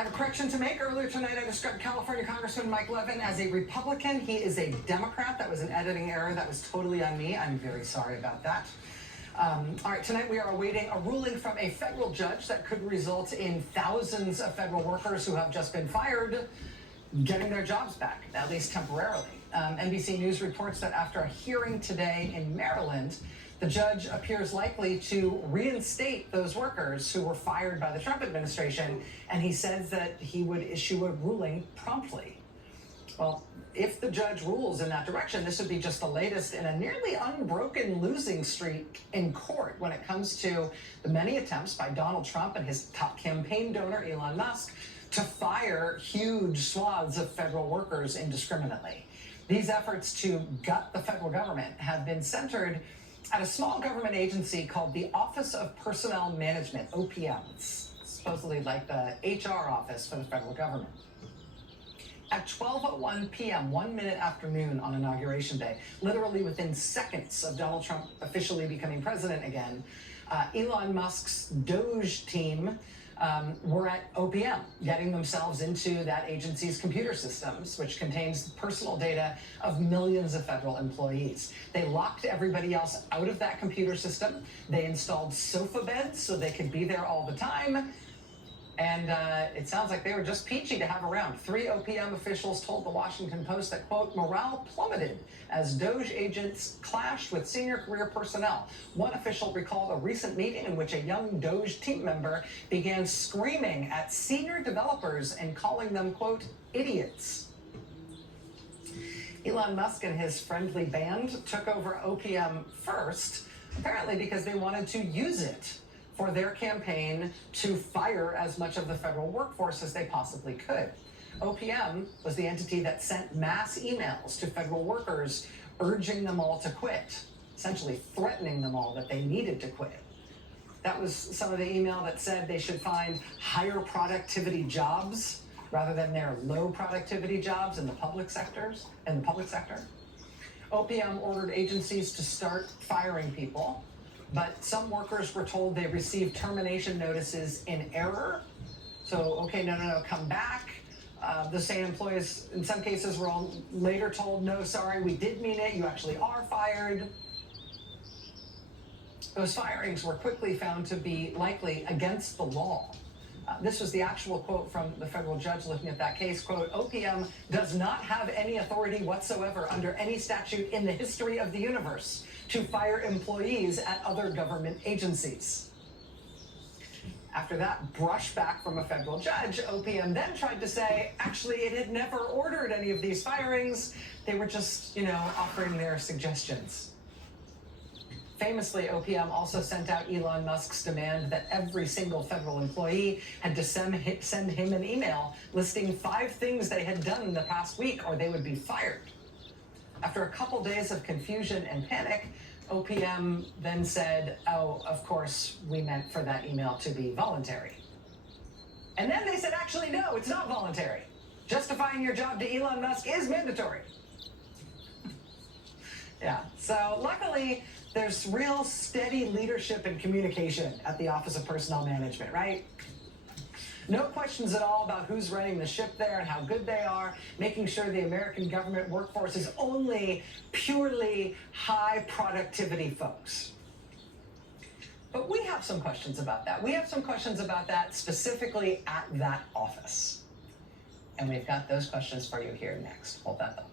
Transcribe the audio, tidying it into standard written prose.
I have a correction to make. Earlier tonight, I described California Congressman Mike Levin as a Republican. He is a Democrat. That was an editing error. That was totally on me. I'm very sorry about that. All right, tonight we are awaiting a ruling from a federal judge that could result in thousands of federal workers who have just been fired getting their jobs back, at least temporarily. NBC News reports that after a hearing today in Maryland, the judge appears likely to reinstate those workers who were fired by the Trump administration, and he says that he would issue a ruling promptly. Well, if the judge rules in that direction, this would be just the latest in a nearly unbroken losing streak in court when it comes to the many attempts by Donald Trump and his top campaign donor, Elon Musk, to fire huge swaths of federal workers indiscriminately. These efforts to gut the federal government have been centered at a small government agency called the Office of Personnel Management, OPM. It's supposedly like the HR office for the federal government. At 12:01 p.m., 1 minute after noon on Inauguration Day, literally within seconds of Donald Trump officially becoming president again, Elon Musk's Doge team were at OPM, getting themselves into that agency's computer systems, which contains personal data of millions of federal employees. They locked everybody else out of that computer system. They installed sofa beds so they could be there all the time. And it sounds like they were just peachy to have around. 3 OPM officials told the Washington Post that, quote, morale plummeted as Doge agents clashed with senior career personnel. One official recalled a recent meeting in which a young Doge team member began screaming at senior developers and calling them, quote, idiots. Elon Musk and his friendly band took over OPM first, apparently because they wanted to use it for their campaign to fire as much of the federal workforce as they possibly could. OPM was the entity that sent mass emails to federal workers urging them all to quit, essentially threatening them all that they needed to quit. That was some of the email that said they should find higher productivity jobs rather than their low productivity jobs in the public sector. OPM ordered agencies to start firing people, but some workers were told they received termination notices in error. So, okay, no, come back. The same employees, in some cases, were all later told, no, sorry, we did mean it. You actually are fired. Those firings were quickly found to be likely against the law. This was the actual quote from the federal judge looking at that case, quote, OPM does not have any authority whatsoever under any statute in the history of the universe to fire employees at other government agencies. After that brushback from a federal judge, OPM then tried to say, actually, it had never ordered any of these firings. They were just, offering their suggestions. Famously, OPM also sent out Elon Musk's demand that every single federal employee had to send him an email listing 5 things they had done in the past week or they would be fired. After a couple days of confusion and panic, OPM then said, oh, of course, we meant for that email to be voluntary. And then they said, actually, no, it's not voluntary. Justifying your job to Elon Musk is mandatory. Yeah, so luckily, there's real steady leadership and communication at the Office of Personnel Management, right? No questions at all about who's running the ship there and how good they are, making sure the American government workforce is only purely high productivity folks. But we have some questions about that. We have some questions about that specifically at that office. And we've got those questions for you here next. Hold that thought.